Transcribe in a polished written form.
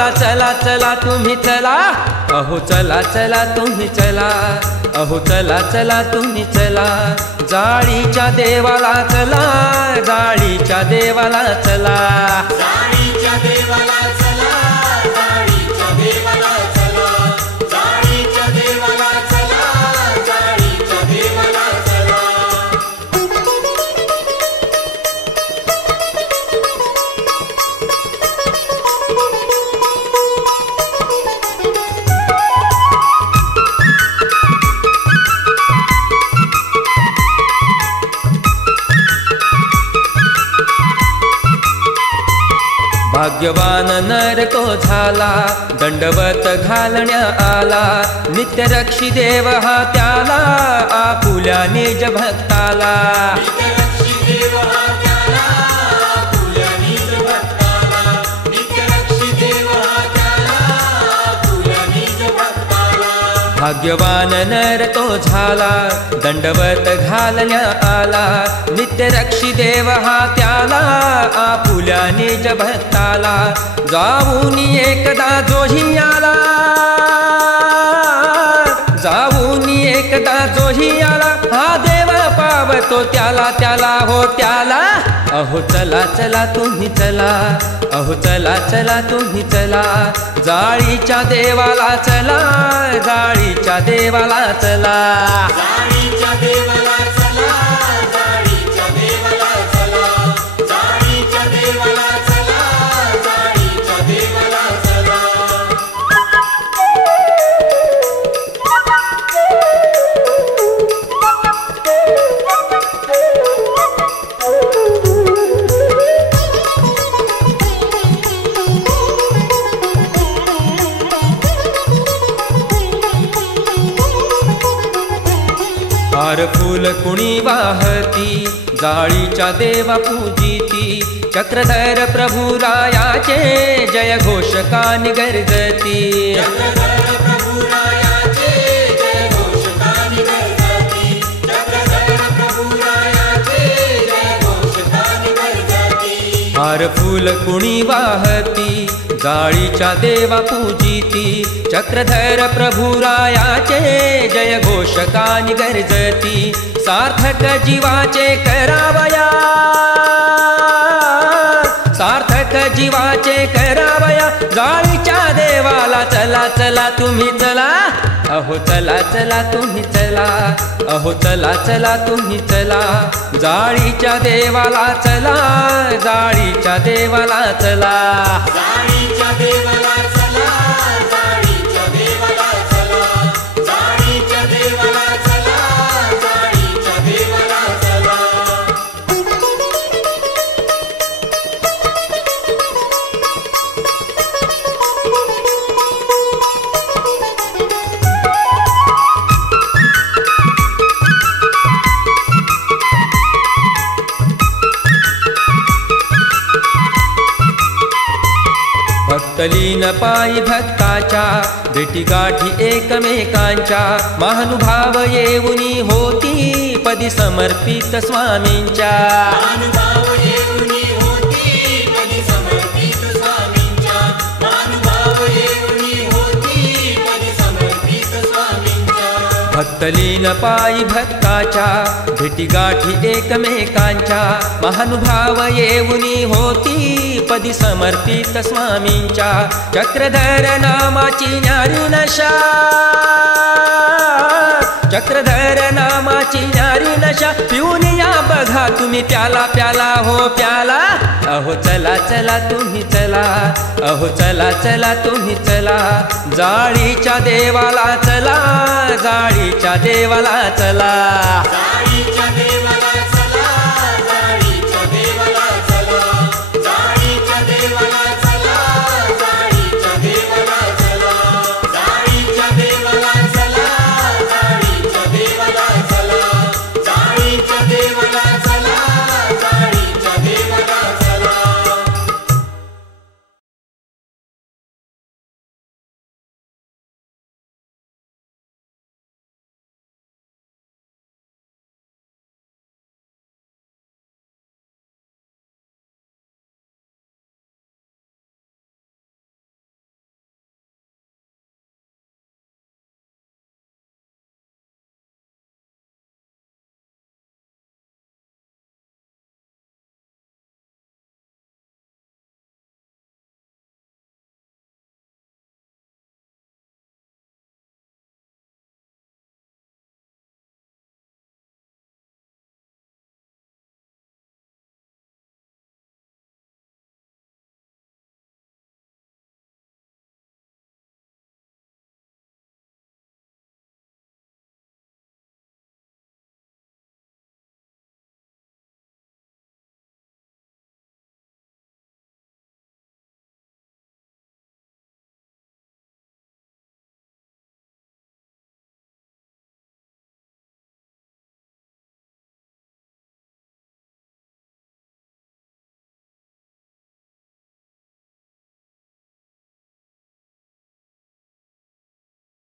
देवाला चला चला तुम्ही चला, अहो चला चला तुम्ही चला, अहो चला चला तुम्ही चला, जाळीच्या देवाला चला, जाळीच्या देवाला चला, जाळीच्या देवाला चला, जाळीच्या देवाला चला, जाळीच्या देवाला चला, जाळीच्या देवाला चला. भाग्यवान नर तो झाला, दंडवत घालण्या आला, नित्य रक्षी देव हा त्याला, आपुल्या निज भक्ताला. नित्यरक्षी देव हा त्याला, आपुल्या निज भक्ताला, नित्यरक्षी देव हा त्याला, आपुल्या निज भक्ताला. भाग्यवान नर तो झाला, दंडवत घालण्या आला, नित्य रक्षी देव हा त्याला, आपुल्या निज भक्ताला. जाऊन एकदा जोही आला, जाऊन एकदा जोही आला, हा देव पावतो त्याला त्याला हो त्याला. अहो चला चला तुम्ही चला, अहो चला चला तुम्ही चला, जाळीच्या देवाला चला, जाळीच्या देवाला चला, जाळीच्या देवाला चला, जाळीच्या देवाला चला, जाळीच्या देवाला चला, जाळीच्या देवाला चला. हार फूल कुणी वाहती, जाळीच्या देवा पूजिती, चक्रधर प्रभु रायाचे जय घोष कानी गर्जती. चक्रधर प्रभु रायाचे जय घोष कानी गर्जती, चक्रधर प्रभु रायाचे जय घोष कानी गर्जती. हार फूल कुणी वाहती, जाळीच्या देवा पूजिती, चक्रधर प्रभु रायाचे जय घोष कानी गर्जती. सार्थक जीवाचे करावया, सार्थक जीवाचे करावया, जाळीच्या देवाला चला चला तुम्ही चला, अहो चला चला तुम्ही चला, अहो चला चला तुम्ही चला, जाळीच्या देवाला चला, जाळीच्या देवाला चला, जाळीच्या देवाला चला, जाळीच्या देवाला चला, जाळीच्या देवाला चला, जाळीच्या देवाला चला. भक्तलीन पायी भक्ताच्या, भेटी गाठी एकमेकांच्या, महानुभाव येऊनी होती, पदी समर्पित स्वामींच्या. महानुभाव येऊनी होती, पदी समर्पित स्वामींच्या, महानुभाव येऊनी होती, पदी समर्पित स्वामींच्या. भक्तलीन पायी भक्ताच्या, भेटी गाठी एकमेकांच्या, महानुभाव येऊनी होती, पदी समर्पित स्वामींच्या. चक्रधर नामाची न्यारी नशा, चक्रधर नामाची न्यारी नशा, पिऊन या बघा तुम्ही प्याला प्याला हो प्याला. अहो चला चला तुम्ही चला, अहो चला चला तुम्ही चला, जाळीच्या देवाला चला, जाळीच्या देवाला चला, जाळीच्या देवाला